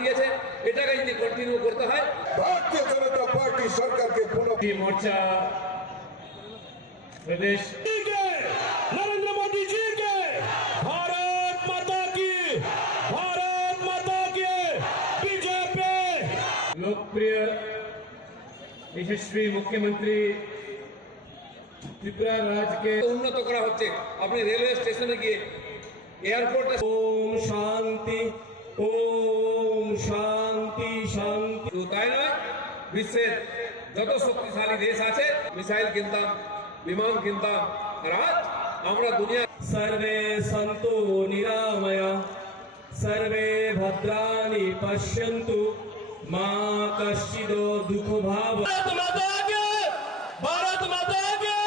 দিয়েছে, এটাকে যদি কন্টিনিউ করতে হয়, भारतीय जनता पार्टी सरकार के पुनः मोर्चा प्रदेश नरेंद्र मोदी जी के भारत माता की बीजेपी लोकप्रिय यशस्वी मुख्यमंत्री त्रिपुरा राज्य के उन्नत करा হচ্ছে। আপনি রেলওয়ে স্টেশনে গিয়ে এয়ারপোর্টে ओम शांति शांति শুধু তাই নয়, বিশ্বের যত শক্তিশালী দেশ আছে মিসাইল কিনতাম, বিমান কিনতাম, আর আজ আমরা দুনিয়া सर्वे सन्तु निरामया सर्वे भद्राणि पश्यन्तु मा कश्चित् दुःख भाव भारत माता के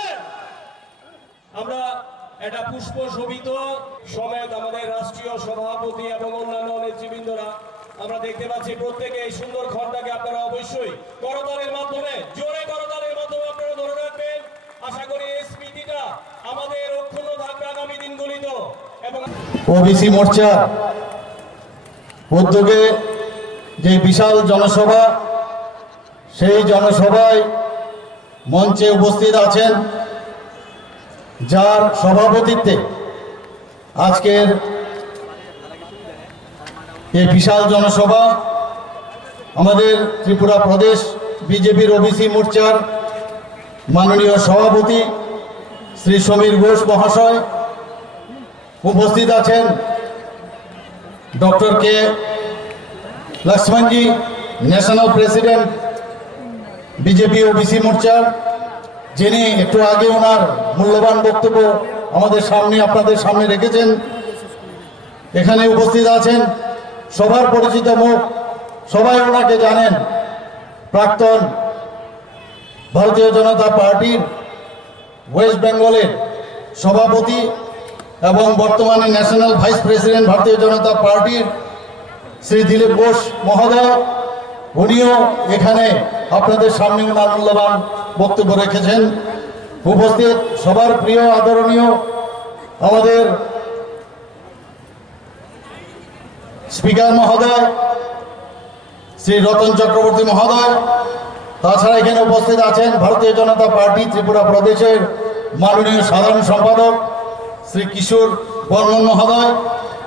আমরা একটা পুষ্প শোভিত সমেত আমাদের রাষ্ট্রীয় সভাপতি এবং অন্যান্য নেতৃবৃন্দরা আমরা দেখতে পাচ্ছি প্রত্যেকে এই সুন্দর ঘন্টাকে আপনারা অবশ্যই করতালির মাধ্যমে জোরে করতালির মাধ্যমে আপনারা ধরে রাখবেন। আশা করি এই স্মৃতিটা আমাদের অক্ষুণ্ণ থাকবে আগামী দিনগুলিতে। এবং ওবিসি মোর্চা উদ্যোগে যে বিশাল জনসভা, সেই জনসভায় মঞ্চে উপস্থিত আছেন যার সভাপতিত্বে আজকের এই বিশাল জনসভা আমাদের ত্রিপুরা প্রদেশ বিজেপির ওবিসি মোর্চার মাননীয় সভাপতি শ্রী সমীর ঘোষ মহাশয়, উপস্থিত আছেন ডক্টর কে লক্ষ্মণজি, ন্যাশনাল প্রেসিডেন্ট বিজেপি ওবিসি মোর্চার, যিনি একটু আগে ওনার মূল্যবান বক্তব্য আমাদের সামনে আপনাদের সামনে রেখেছেন। এখানে উপস্থিত আছেন সবার পরিচিত মুখ, সবাই ওনাকে জানেন, প্রাক্তন ভারতীয় জনতা পার্টির ওয়েস্ট বেঙ্গলের সভাপতি এবং বর্তমানে ন্যাশনাল ভাইস প্রেসিডেন্ট ভারতীয় জনতা পার্টির শ্রী দিলীপ ঘোষ মহোদয়, উনিও এখানে আপনাদের সামনে ওনার মূল্যবান বক্তব্য রেখেছেন। উপস্থিত সবার প্রিয় আদরণীয় আমাদের স্পিকার মহোদয় শ্রী রতন চক্রবর্তী মহোদয়, তাছাড়া এখানে উপস্থিত আছেন ভারতীয় জনতা পার্টি ত্রিপুরা প্রদেশের মাননীয় সাধারণ সম্পাদক শ্রী কিশোর বর্মন মহোদয়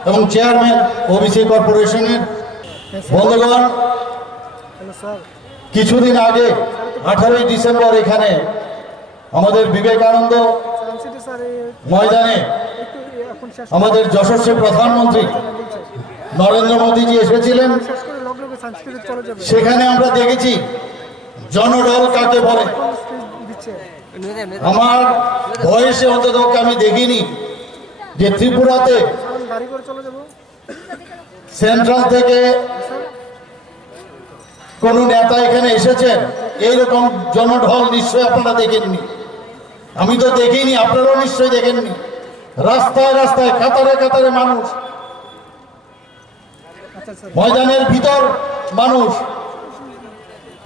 এবং চেয়ারম্যান ওবিসি কর্পোরেশনের বন্ধুগণ। কিছুদিন আগে 18ই ডিসেম্বর এখানে আমাদের বিবেকানন্দ ময়দানে আমাদের যশস্বী প্রধানমন্ত্রী নরেন্দ্র মোদীজি এসেছিলেন। সেখানে আমরা দেখেছি জনঢল কাকে বলে। আমার বয়সে অন্তত আমি দেখিনি যে ত্রিপুরাতে সেন্ট্রাল থেকে কোন নেতা এখানে এসেছেন এইরকম জনঢল নিশ্চয়ই আপনারা দেখেননি। আমি তো দেখিনি, আপনারাও নিশ্চয়ই দেখেননি। রাস্তায় রাস্তায় কাতারে কাতারে মানুষ, ময়দানের ভিতর মানুষ,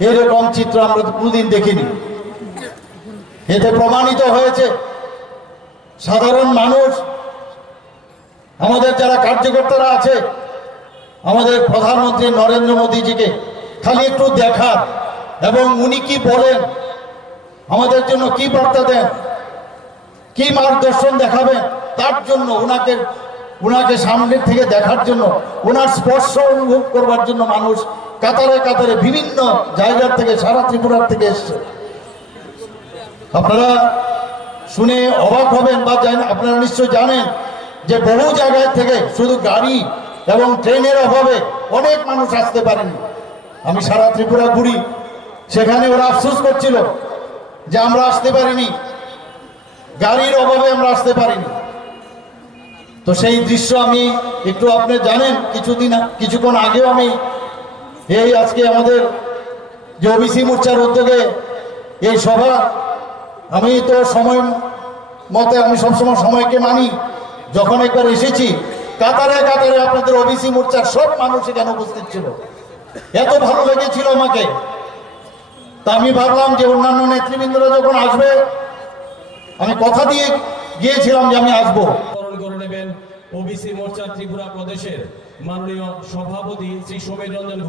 এরকম চিত্র আমরা কোনদিন দেখিনি। এতে প্রমাণিত হয়েছে সাধারণ মানুষ, আমাদের যারা কার্যকর্তারা আছে, আমাদের প্রধানমন্ত্রী নরেন্দ্র মোদীজিকে খালি একটু দেখার এবং উনি কি বলেন, আমাদের জন্য কি বার্তা দেন, কি মার্গদর্শন দেখাবেন, তার জন্য ওনাকে সামনের থেকে দেখার জন্য, ওনার স্পর্শ অনুভব করবার জন্য মানুষ কাতারে কাতারে বিভিন্ন জায়গার থেকে, সারা ত্রিপুরার থেকে এসছে। আপনারা শুনে অবাক হবেন বা আপনারা নিশ্চয় জানেন যে বহু জায়গায় থেকে শুধু গাড়ি এবং ট্রেনের অভাবে অনেক মানুষ আসতে পারেনি। আমি সারা ত্রিপুরা ঘুরি, সেখানে ওরা আফসোস করছিল যে আমরা আসতে পারিনি, গাড়ির অভাবে আমরা আসতে পারিনি। তো সেই দৃশ্য আমি একটু আপনি জানেন, কিছুক্ষণ আগেও আমি এই আজকে আমাদের যে ওবিসি মোর্চার উদ্যোগে এই সভা, আমি তো সময় মতে আমি সবসময় সময়কে মানি। যখন একবার এসেছি কাতারে কাতারে আপনাদের ওবিসি মোর্চার সব মানুষ এখানে উপস্থিত ছিল, এত ভালো লেগেছিল আমাকে। তা আমি ভাবলাম যে অন্যান্য নেতৃবৃন্দরা যখন আসবে, আমি কথা দিয়ে গিয়েছিলাম যে আমি আসবো। করে নেবেন ওবিসি মোর্চা ত্রিপুরা প্রদেশের মাননীয় সভাপতি শ্রী সমীর রঞ্জন